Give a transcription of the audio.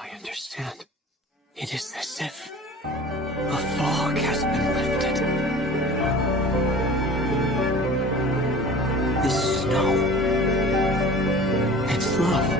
I understand. It is as if a fog has been lifted. This snow, it's love.